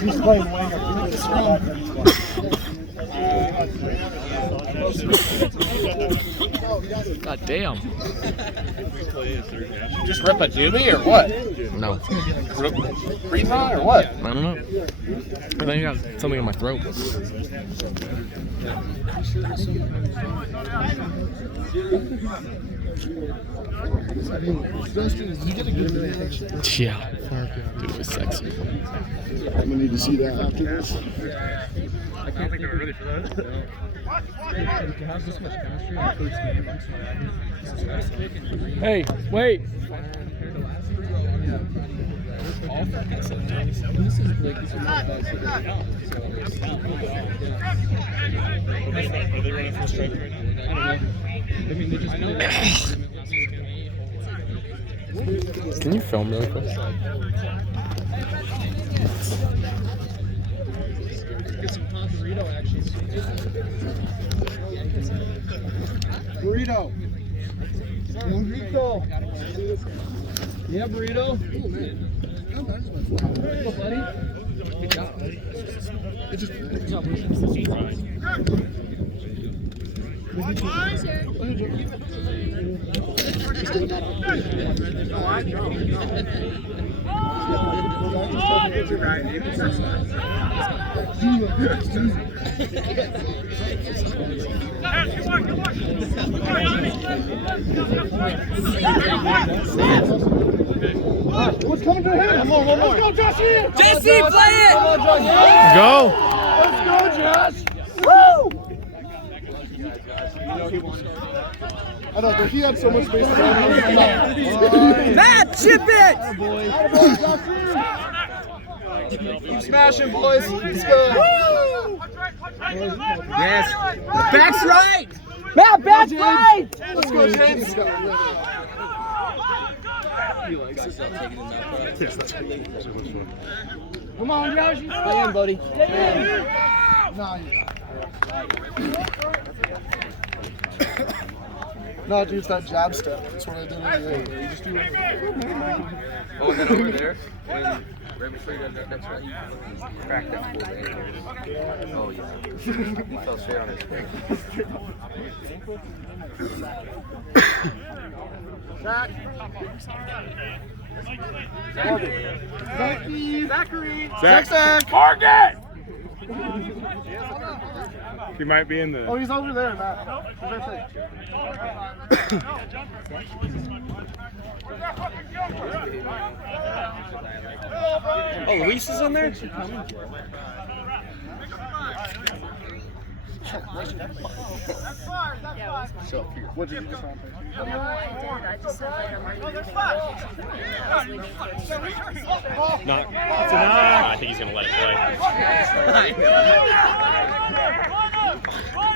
He's playing winger. God damn. Just rip a doobie or what? No. Breathe on or what? I don't know. I think I got something in my throat. Yeah. Dude, it was sexy. I'm gonna need to see that after this. I can't think they were ready for that. Hey, wait. Are they running for a strike right now? I don't know. I mean, they just Can you film really quick? get some hot burrito action. Burrito. Burrito. Yeah, burrito. Hey, buddy. Good job. It's just. What's coming to him? Come on, one more. Let's go, Jesse! Jesse, play it! Come on, Josh. Go! Let's go, Josh! Woo! I know, but he had so much space around him. Matt, chip it! Keep smashing, boys. Let's go. Yes. Back's right! Matt, back's right! Let's go, James. Come on, Josh. Stay in, buddy. No, dude, it's that jab step. That's what I did earlier. You just do it. Oh, and then over there, and right before you got that, that's right. You cracked that full day. Oh, yeah. He fell straight on his face. Zach. Target! He might be in the. Oh, he's over there, Matt. He's right there. Oh, Luis is in there? What did you just find? I just said that I'm Not. I think he's going to let it play.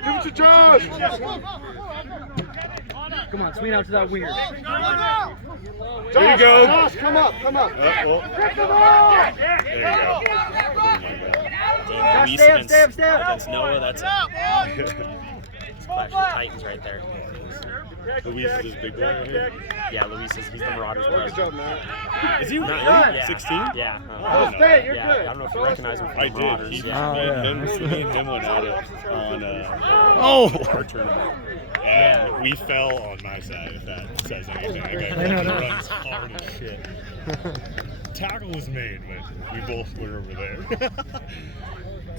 Give it to Josh! Come on, swing out to that winger. There you go. Josh, come up. There you go. Luis against Noah, that's a clash of titans right there. Luis is his big boy right here. Yeah, Luis is he's the Marauders Good president. job, man. Is he really? Yeah. 16? Yeah. Oh, stay, you're yeah. good. I don't know if you recognize him from I the did. Marauders. Me and him went at it on our tournament. And we fell on my side, if that says anything. That guy runs hard as shit. Tackle was made, but we both were over there.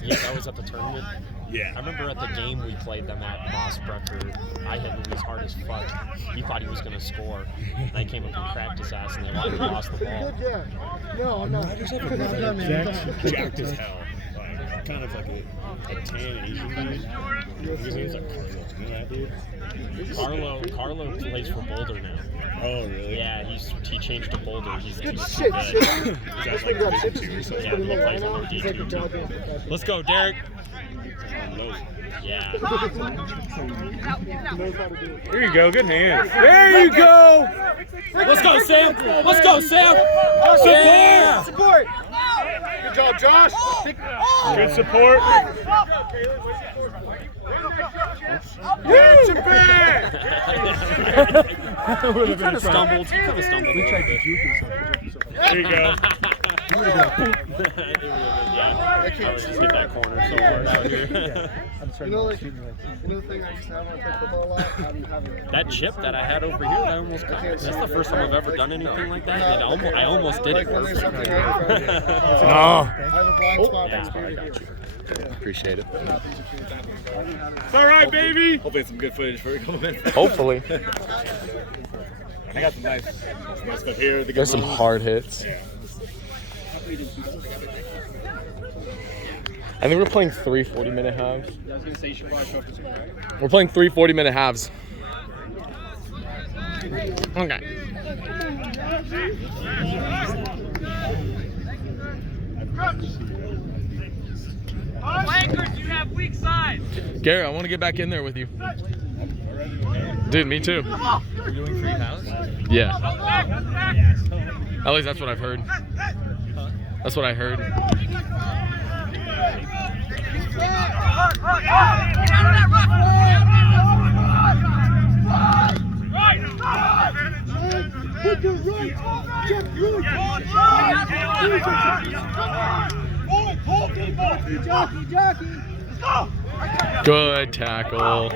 Yeah, that was at the tournament. Yeah. I remember at the game we played them at Mossbrecker, I hit Luis hard as fuck. He thought he was going to score. And I came up and cracked his ass, and they lost the ball. No, I'm not. Jacked as hell. Like, kind of like a tan Asian dude. His name's like Carlo. You know that dude? Carlo plays for Boulder now. Oh, really? Yeah, he changed to Boulder. He's Good he's shit, good. shit. Is that like got big chips. two or He's something? Yeah, he plays on their He's like a D2. goddamn. Let's go, Derek. Low. Yeah. There you go. Good hands. There you go. Let's go, Sam. Let's go, Sam. Support! Good job, Josh! Good support. Hit your back! He kind of stumbled. We tried to juke him. There you go. Yeah, I just hit that corner so hard out here. You know, like, you know the thing I used to have when I played football a lot? Having That chip that I had over here, I almost got it. That's the first time I've ever done anything like that, and I almost did it like when there's something perfectly. right in front of you. No. I have a blind spot Yeah, that's I bearded got here. you. Appreciate it. It's all right, baby. Hopefully, some good footage for a couple minutes. Hopefully. I got some nice stuff here. There's some hard hits. Yeah. I think we're playing 3 40-minute halves. We're playing 3 40-minute halves. Okay. Flankers, you have weak side. Gary, I want to get back in there with you. Dude, me too. You're doing free house? Yeah. At least that's what I've heard. That's what I heard. Good tackle.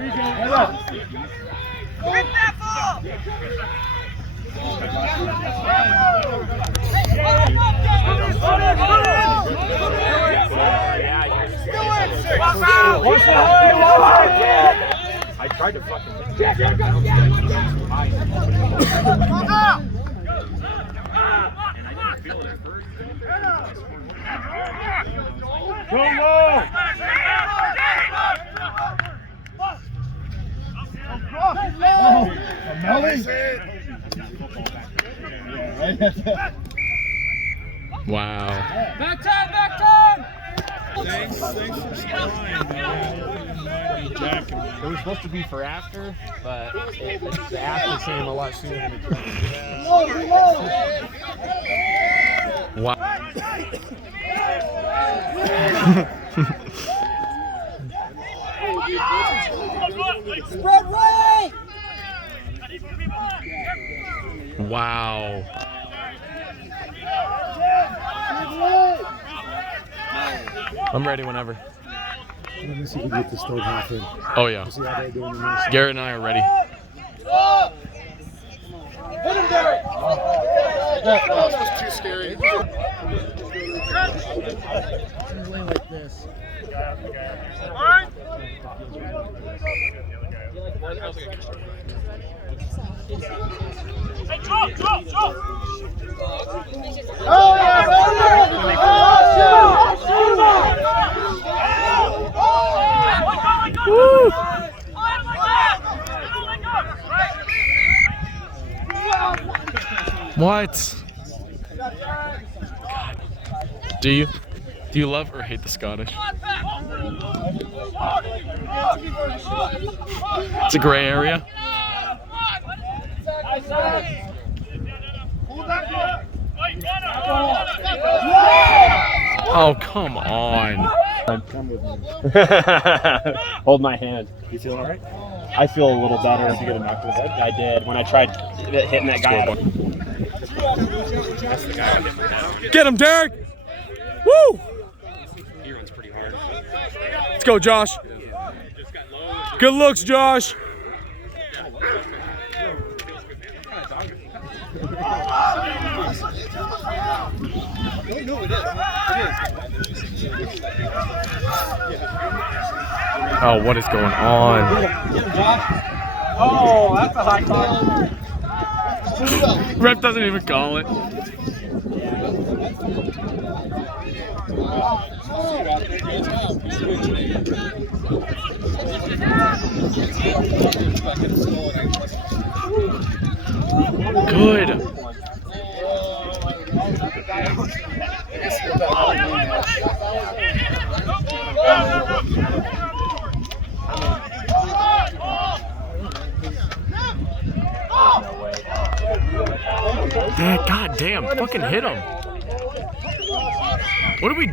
I tried to fucking. Wow. Back time! Thanks for It was supposed to be for after, but the after came a lot sooner than it Wow. Spread right! Wow. I'm ready whenever. Let me see if we get this third half in. Oh yeah. See how they're doing in this. Garrett and I are ready. Hit him, Derek! That was too scary. Hey, drop! Oh, What? God. Do you love or hate the Scottish? It's a gray area. Oh, come on. Hold my hand. You feel all right? I feel a little better. Did you get a knucklehead? I did when I tried hitting that guy. Get him, Derek! Woo! He runs pretty hard. Let's go, Josh. Good looks, Josh. Oh, what is going on? Oh, that's a high call. Ref doesn't even call it. Good. God damn, fucking hit him. What are we